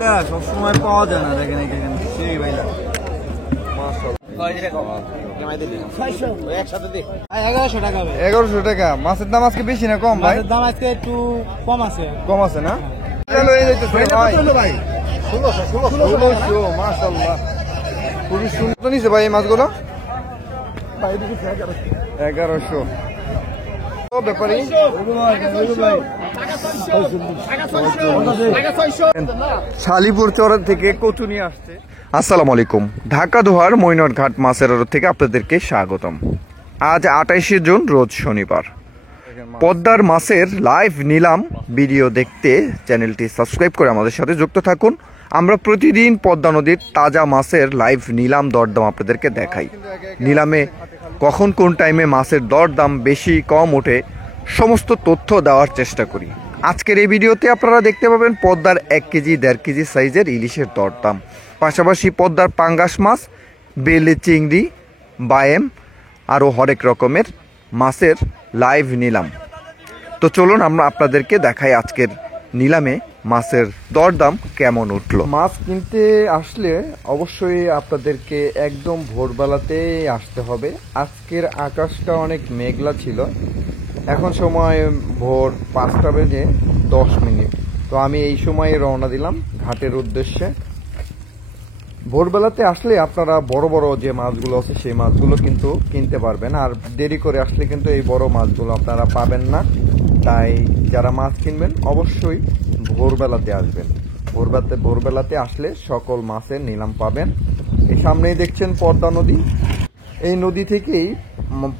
সবসময় পাওয়া যায় না, দেখেন এখানে সেই ভাইলা 1100 টাকা। মাছের দাম আজকে বেশি না কম ভাই? দাম আজকে একটু কম আছে। কম আছে না? ভাই 1600 মাশাআল্লাহ, খুবই সুন্দর নিছে ভাই এই মাছগুলো। 1100 ব্যাপারী শালিপুর চর থেকে কচু নিয়ে আসছে। আসসালামু আলাইকুম, ঢাকা দোহার মইনটঘাট মাছের আড়ত থেকে আপনাদেরকে স্বাগতম। আজ 28শে জুন, রোজ শনিবার। পদ্মার মাছের লাইভ নিলাম ভিডিও দেখতে চ্যানেলটি সাবস্ক্রাইব করে আমাদের সাথে যুক্ত থাকুন। আমরা প্রতিদিন পদ্মা নদীর তাজা মাছের লাইভ নিলাম দরদাম আপনাদেরকে দেখাই। নিলামে কখন কোন টাইমে মাছের দরদাম বেশি কম ওঠে সমস্ত তথ্য দেওয়ার চেষ্টা করি। আজকের এই ভিডিওতে আপনারা দেখতে পাবেন পদ্মার 1 কেজি 1.5 কেজি সাইজের ইলিশের দরদাম, পাশাপাশি পদ্মার পাঙ্গাস মাছ, বেলে চিংড়ি, বায়েম আরও হরেক রকমের মাছের লাইভ নিলাম। তো চলুন আমরা আপনাদেরকে দেখাই আজকের নিলামে মাছের দরদাম কেমন উঠলো। মাছ কিনতে আসলে অবশ্যই আপনাদেরকে একদম ভোরবেলাতে আসতে হবে। আজকের আকাশটা অনেক মেঘলা ছিল, এখন সময় ভোর 5টা বেজে 10 মিনিট। তো আমি এই সময়ে রওনা দিলাম ঘাটের উদ্দেশ্যে। ভোরবেলাতে আসলে আপনারা বড় বড় যে মাছগুলো আছে সেই মাছগুলো কিন্তু কিনতে পারবেন, আর দেরি করে আসলে কিন্তু এই বড় মাছগুলো আপনারা পাবেন না। তাই যারা মাছ কিনবেন অবশ্যই ভোরবেলাতে আসবেন। ভোরবেলাতে আসলে সকল মাছের নিলাম পাবেন। এই সামনেই দেখছেন পদ্মা নদী। এই নদী থেকেই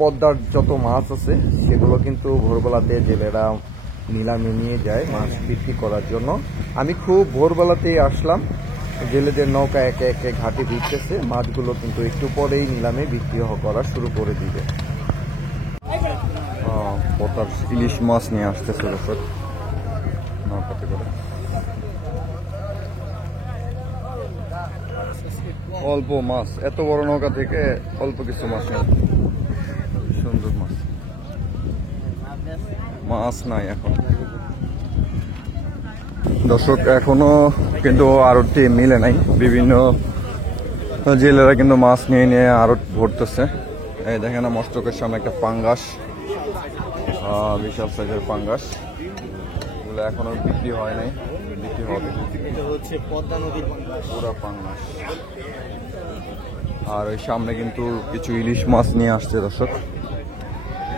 পদ্মার যত মাছ আছে সেগুলো কিন্তু ভোরবেলাতে জেলেরা নিলামে নিয়ে যায় মাছ বিক্রি করার জন্য। আমি খুব ভোরবেলাতেই আসলাম। জেলেদের নৌকা একে একে ঘাটে দিতেছে, মাছগুলো কিন্তু একটু পরেই নিলামে বিক্রি করা শুরু করে দিবে। পদ্মার ইলিশ মাছ নিয়ে আসতেছে নৌকাতে করে। অল্প মাছ, এত বড় নৌকা থেকে অল্প কিছু মাছ নেই। সুন্দর মাছ নাই এখন। দর্শক, এখনো কিন্তু আড়তটি মিলে নাই। বিভিন্ন জেলেরা কিন্তু মাছ নিয়ে নিয়ে আড়ত ভরতেছে। এই দেখেন না, মস্তকের সামনে একটা পাঙ্গাস, বিশাল সাইজের পাঙ্গাস। এগুলো এখনো বিক্রি হয় নাই, বিক্রি হবে। পুরা পাঙ্গাস। আর ওই সামনে কিন্তু কিছু ইলিশ মাছ নিয়ে আসছে দর্শক।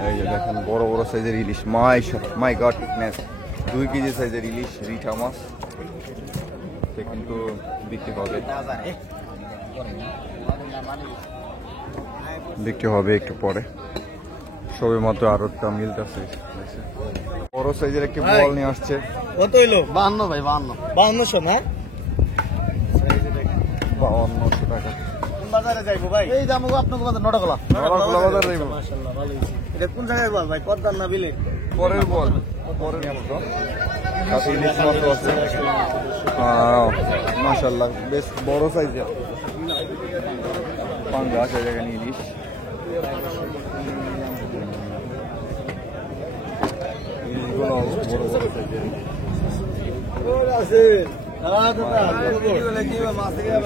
এই যে দেখেন বড় বড় সাইজের ইলিশ, মাই গড, 2 কেজি সাইজের ইলিশ রিঠা মাছ কিন্তু বিক্রি হবে একটু পরে। সবে মাত্র আড়তটা মিলতেছে। বড় সাইজের একটি বল নিয়ে আসছে। কত হইলো? 52 ভাই, 5200 না? 5200 টাকা। কোন বাজারে যাইবো ভাই? এই যে আমাগো আপনাদের বাজার নটাকলা বাজার যাইবো। মাশাআল্লাহ, ভালো হইছে। এটা কোন জায়গায় বল ভাই? পদ্মার না বিলে? পরের বল, পরের মাত্র কাছে ইলিশ মাছ আছে। মাশাআল্লাহ, বেশ বড় সাইজের পাঙ্গাস। এই জায়গায় ইলিশ ইলিশগুলো বড় বড় সাইজের।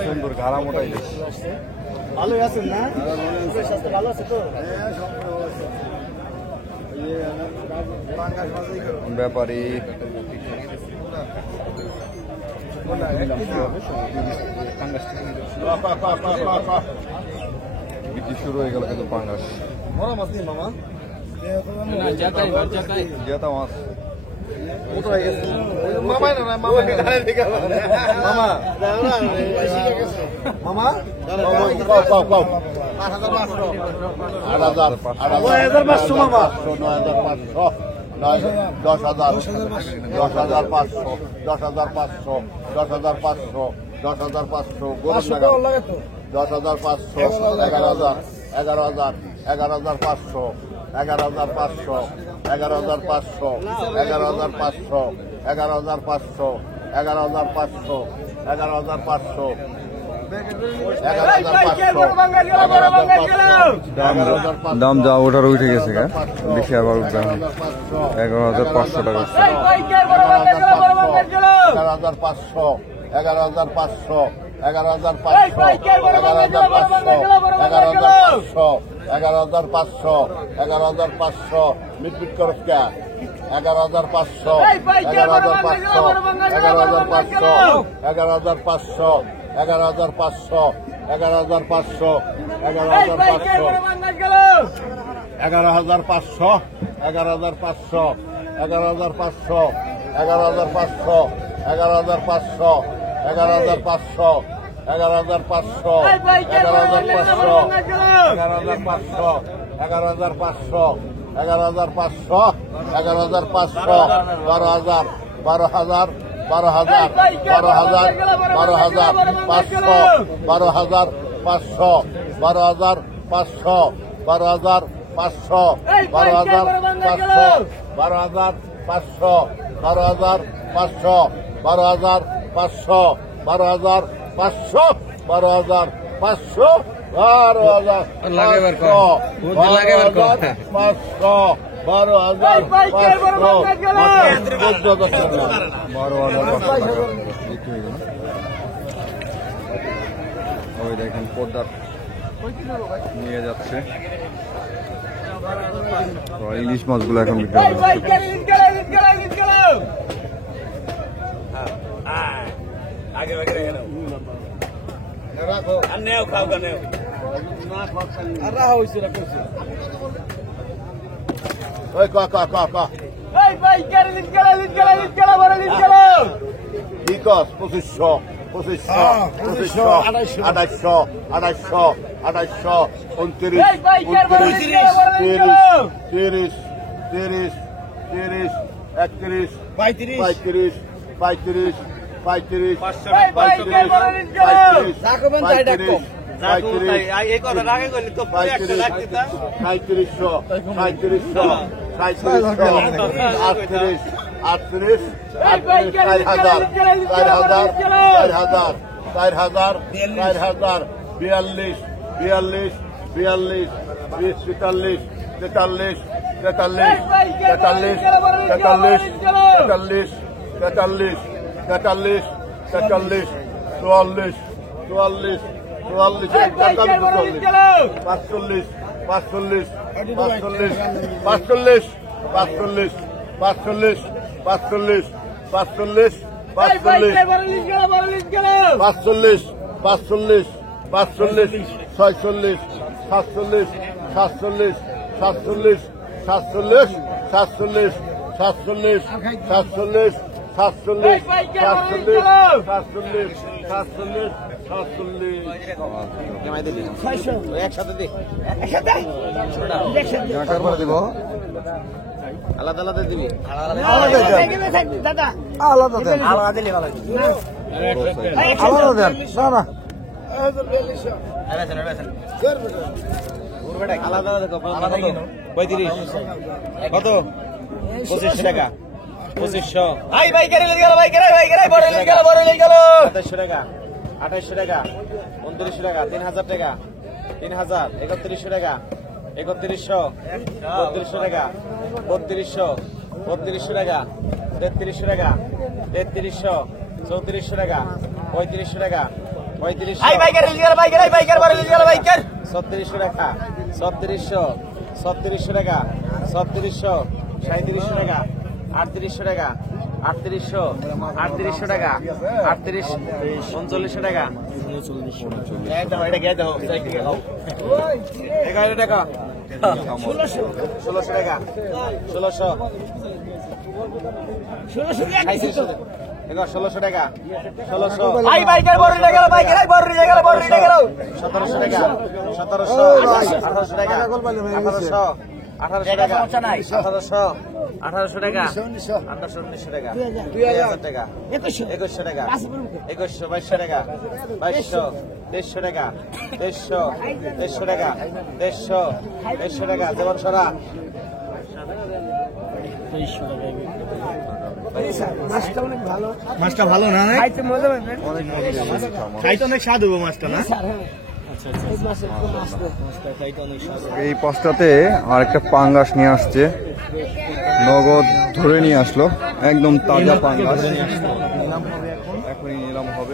সুন্দর ঘাড়া মোটা ইলিশ। ভালোই আছেন না? স্বাস্থ্য ভালো আছে তো? ব্যাপারী বিক্রি শুরু হয়ে গেল কিন্তু পাঙ্গাস। মাছ নেই মামা, জেতা মাছ দাম যা ওঠার উঠে গেছে, বেশি আবার উঠবে। 11,500 টাকা। 11,500 11,500 11,500 মিটমিট করস কে 11,500 ওই দেখেন পদ্মার নিয়ে যাচ্ছে তো ইলিশ মাছগুলো এখন বিক্রি বিকশ 2500 2800 29 30 31 35 দিব আলাদা আলাদা দিবি আলাদা আলাদা 35 কত 25 টাকা 2500 ভাই ভাই করে গেল বড় গেল 2800 টাকা 2800 টাকা 2900 টাকা 3000 টাকা 3000 3100 টাকা 3100 3200 টাকা 3200 টাকা 3300 টাকা 3300 3400 টাকা 3500 টাকা 3500 ভাই ভাই করে গেল বড় গেল 3600 টাকা 3600 টাকা 3700 3700 টাকা 3800 টাকা 3800 টাকা 38 3900 টাকা একদম এটা গিয়ে দাও 11 টাকা 1600 টাকা 1600 1600 টাকা 1600 ভাই বাইকের বড় গেল 1700 টাকা 1700 1800 টাকা 1800 টাকা 1800 টাকা 1900 টাকা 2000 টাকা 2100 টাকা 2200 টাকা 2300 টাকা 2300 টাকা 2300 টাকা যেমন সরা মাছটা ভালো না খাইতে অনেক স্বাদ হবে মাছটা না এই পাঁচটাতে আর একটা পাঙ্গাস নিয়ে আসছে, নগদ ধরে নিয়ে আসলো, একদম তাজা পাঙ্গাস, এখনই নিলাম হবে।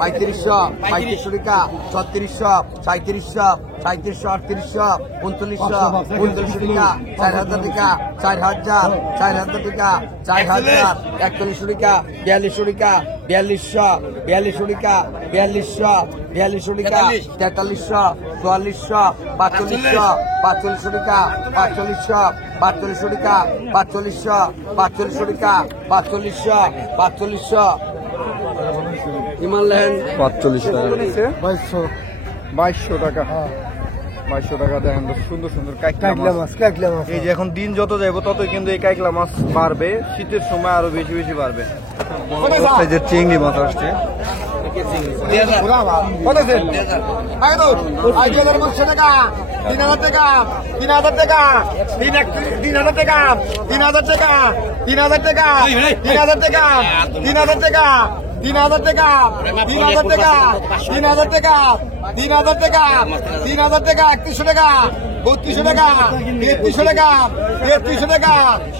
3500 3500 টাকা 3600 3700 3700 3800 3900 3900 টাকা 4000 টাকা 4000 4000 টাকা 4000 4100 টাকা 4200 টাকা 4200 4200 টাকা 4200 4200 টাকা 4300 4400 4500 4500 টাকা 4500 4500 টাকা 4500 4500 টাকা 4500 4500 হিমালয়ান 45 টাকা 2200 টাকা 2200 টাকা দেখেন তো সুন্দর সুন্দর কাইকলা মাছ এই যে এখন দিন যত যাইবো ততই কিন্তু এই কাইকলা মাছ বাড়বে, শীতের সময় আরো বেশি বেশি বাড়বে। বড় সাইজের চিংড়ি মাছ আসছে।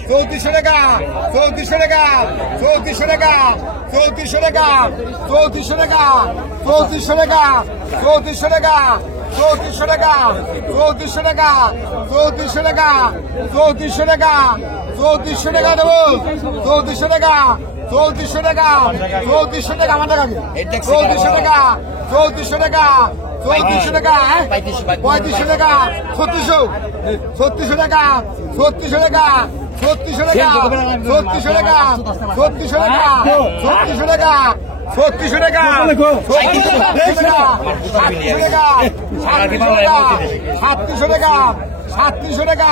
বত্রিশশো টাকা 3300 টাকা 3300 টাকা 3400 টাকা 3400 টাকা 3400 টাকা 3400 টাকা 3400 টাকা 3400 টাকা 3400 টাকা 3400 টাকা 3400 টাকা 3400 টাকা 3400 টাকা 3400 টাকা দেবো 3400 টাকা 3400 টাকা 3400 টাকা আমার টাকা 3400 টাকা 3400 টাকা 3400 টাকা 3500 টাকা 3600 টাকা 3600 টাকা 3600 টাকা 3600 টাকা 3600 টাকা 3600 টাকা 3600 টাকা 3600 টাকা 3700 টাকা 3700 টাকা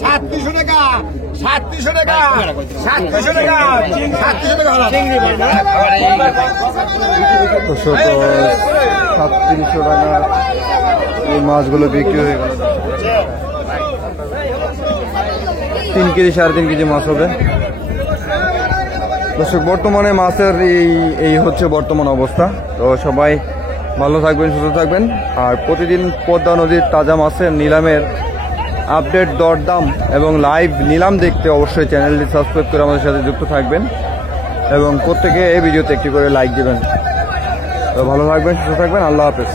3700 টাকা 3700 টাকা 3700 টাকা 3700 টাকা 3700 টাকা এই মাছগুলো বিক্রি হয়ে গেল। 3 কেজি 3.5 কেজি মাছ হবে। দর্শক বর্তমানে মাছের এই হচ্ছে বর্তমান অবস্থা। তো সবাই ভালো থাকবেন, সুস্থ থাকবেন। আর প্রতিদিন পদ্মা নদীর তাজা মাছের নিলামের আপডেট, দরদাম এবং লাইভ নিলাম দেখতে অবশ্যই চ্যানেলটি সাবস্ক্রাইব করে আমাদের সাথে যুক্ত থাকবেন এবং প্রত্যেকে এই ভিডিওতে একটি করে লাইক দিবেন। তো ভালো থাকবেন, সুস্থ থাকবেন। আল্লাহ হাফেজ।